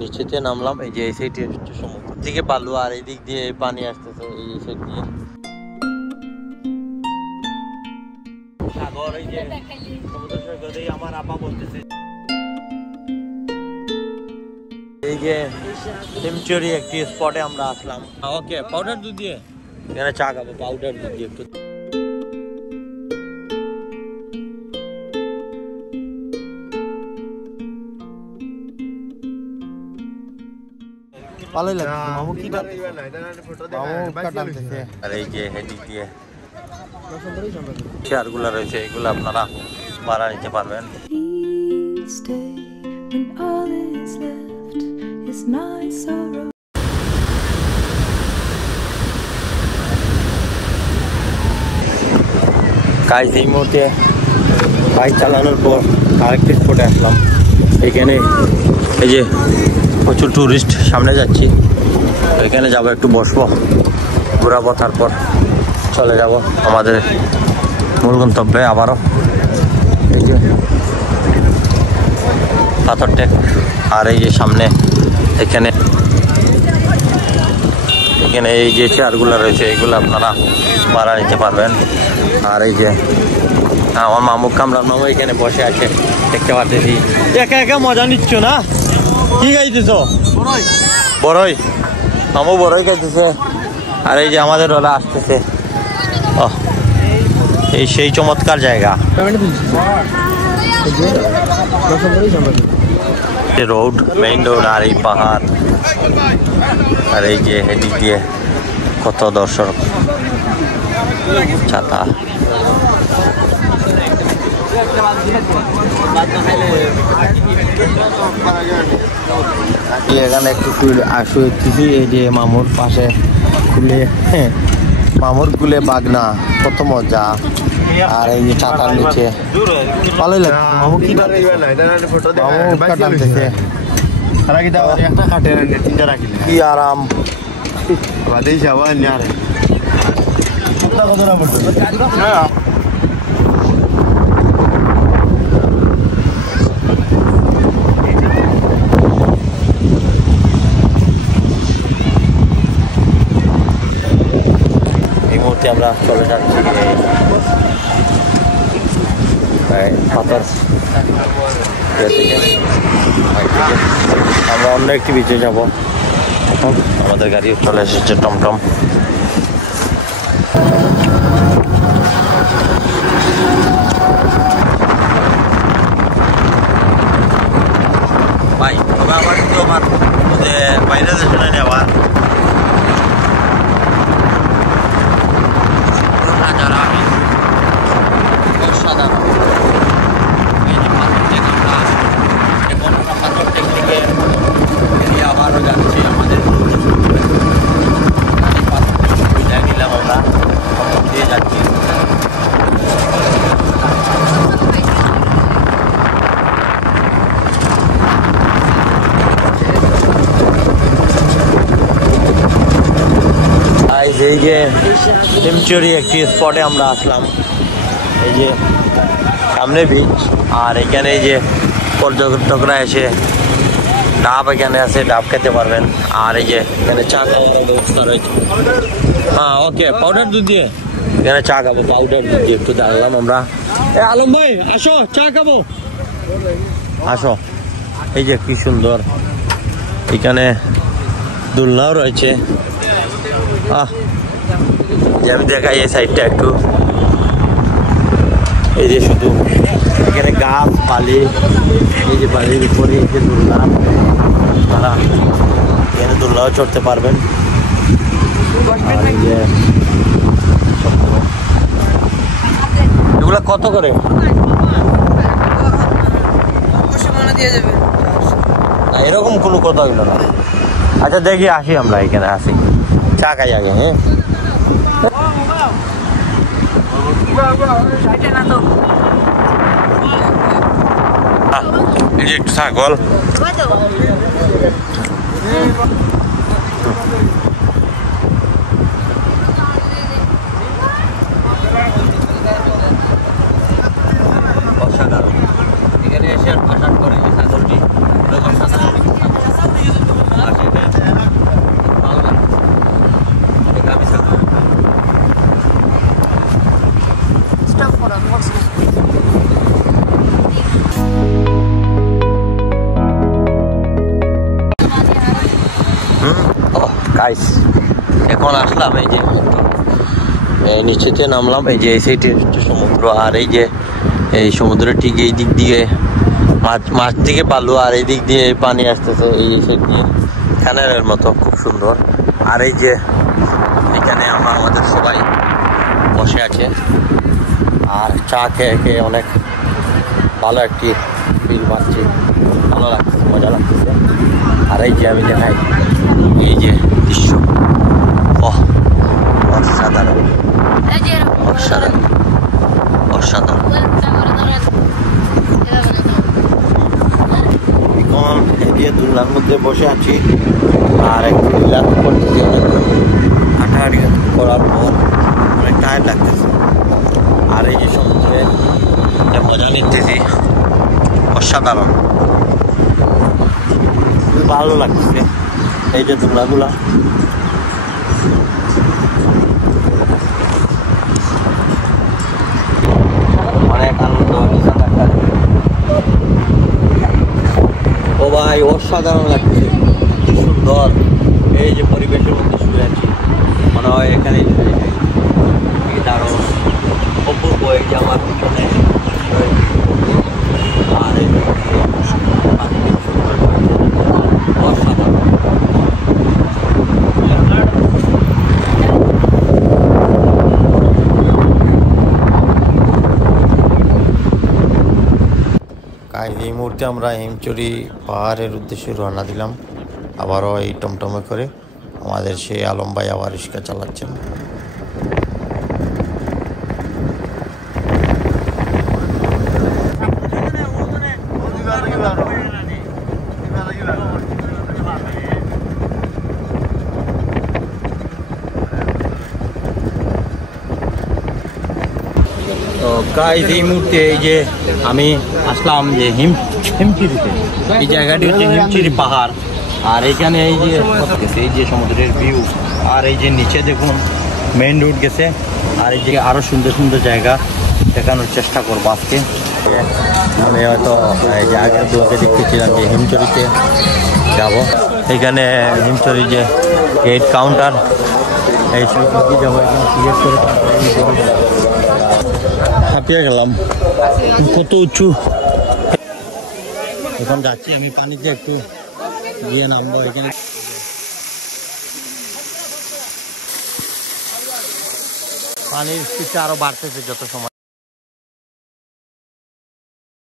নিচেতে নামলাম। এই যে এই সাইডে হচ্ছে সমুদ্র দিকে বালু আর এই দিক দিয়ে পানি আসতেছে এই সাইড দিয়ে সাগর। এই যে সমুদ্র সৈকতে আমার আপা বলতেছে এই যে টেমচুরি একটি স্পটে আমরা আসলাম। ওকে পাউডার দুধ দিয়ে এখানে চা খাবো, পাউডার দুধ দিয়ে একটু। ভালোই লাগছে মামু কি টানতেছে। আর এই যে এদিক দিয়ে চেয়ারগুলো রয়েছে এগুলো আপনারা ভাড়া নিতে পারবেন। গাইস এই মুহূর্তে বাইক চালানোর পর আরেকটি স্পটে আসলাম। এখানে এই যে প্রচুর টুরিস্ট, সামনে যাচ্ছি এখানে যাব, একটু বসবো, ঘোরাবো, তারপর চলে যাব আমাদের মূল গন্তব্যে আবারও। এই যে পাথর টেক আর এই যে সামনে এখানে এই যে চেয়ারগুলো রয়েছে এগুলো আপনারা ভাড়া নিতে পারবেন। আর এই যে আমার মামু কামরার মামু এখানে বসে আছে দেখতে পাচ্ছি। একা একা মজা নিচ্ছ না? কি খাইতেছ? বড়ই মামু বড়ই খাইতেছে। আর এই যে আমাদের ওরা আসতেছে। এই সেই চমৎকার জায়গা, রোড, মেইন রোড আর এই পাহাড় আর এই যে এদিক দিয়ে কত দর্শক, ছাতা। এখানে একটু শুয়েছি এই যে মামুর পাশে কুলে, মামুর কুলে বাগনা, কত মজা। আর এই যে ছাতার নিচে ভালোই লাগছে মামু কি টানতেছে। কি আরাম আমরা চলে যাচ্ছি পাথর। আমরা অন্য একটি বিচে যাব। আমাদের গাড়ি চলে এসেছে টমটম। ভাই আবার কিন্তু আমার বাইরে দেশে নেওয়ার এই যে টেমচুরি একটি স্পটে আমরা আসলাম। এই যে সামনে বিচ আর এখানে এই যে পর্যটকরা এসে ডাব এখানে আছে, ডাব খেতে পারবেন। আর এই যে এখানে চা খাওয়ার ব্যবস্থা রয়েছে। হ্যাঁ ওকে পাউডার দুধ দিয়ে এখানে চা খাবো, পাউডার দুধ দিয়ে একটু দাঁড়ালাম আমরা। আলম ভাই আসো চা খাবো, আসো। এই যে কি সুন্দর, এখানে দোলনাও রয়েছে। আমি দেখাই এই সাইডটা একটু। এই যে শুধু এখানে গাছ, বালি, এই যে বালির উপরে এই যে দোলনা, তারা এখানে দোলনাও চড়তে পারবেন। আর এই যে এগুলা কত করে? না এরকম কোনো কথা হইল না। আচ্ছা দেখি আসি, আমরা এখানে আসি, চা খাই আগে। হ্যাঁ এই যে একটু ছাগল, অসাধারণ। এখানে এসে আসার পরে ছাগলটি গাইস এখন আসলাম এই যে নিচেতে নামলাম, এই যে এই সাইডে সমুদ্র, আর এই যে এই সমুদ্রের ঠিক এই দিক দিয়ে মাছ দিকে বালু, আর এই দিক দিয়ে পানি আসতেছে এই সাইড দিয়ে ক্যানেলের মতো, খুব সুন্দর। আর এই যে এখানে আমরা আমাদের সবাই বসে আছে আর চা খেয়ে খেয়ে অনেক ভালো একটি ফিল পাচ্ছি, ভালো লাগতেছে, মজা লাগতেছে। আর এই যে আমি দেখাই এই যে দৃশ্য, অসাধারণ অসাধারণ অসাধারণ। এখন এই যে দুলনার মধ্যে বসে আছি আর একটু রিল্যাক্স করতেছি, অনেক হাঁটাহাঁটি করার পর অনেক টায়ার্ড লাগতেছে। আর এই যে সমুদ্রে মজা নিতেছি, অসাধারণ, ভালো লাগতেছে। এই যে দুলনাগুলা অনেক আনন্দ হচ্ছে। ও ভাই অসাধারণ লাগছে, কি সুন্দর। এই যে পরিবেশের মধ্যে শুয়ে আছি, মনে হয় এখানে দারুণ অপূর্ব। এই যে আমার পিছনে আর অসাধারণ। এই মুহূর্তে আমরা হিমচুরি পাহাড়ের উদ্দেশ্যে রওনা দিলাম, আবারও এই টমটমে করে আমাদের সেই আলম ভাই আবার রিক্সা চালাচ্ছেন। তো গাইস এই মুহূর্তে এই যে আমি আসলাম যে হিমচিরিতে, এই জায়গাটি হচ্ছে হিমচিরি পাহাড়। আর এইখানে এই যে সমুদ্রের ভিউ, আর এই যে নিচে দেখুন মেইন রোড গেছে। আর এই যে আরো সুন্দর সুন্দর জায়গা দেখানোর চেষ্টা করবো আজকে। আমি হয়তো এই যে আগের ব্লগে দেখতেছিলাম যে হিমচুরিতে যাব, এখানে হিমচুরি যে গেট কাউন্টার, এই সব যাবো, এখানে টিকিট করে হাঁপিয়ে গেলাম, কত উঁচু। এখন যাচ্ছি আমি পানিতে একটু গিয়ে নামবো। এখানে পানির স্পিডটা আরো বাড়তেছে যত সময়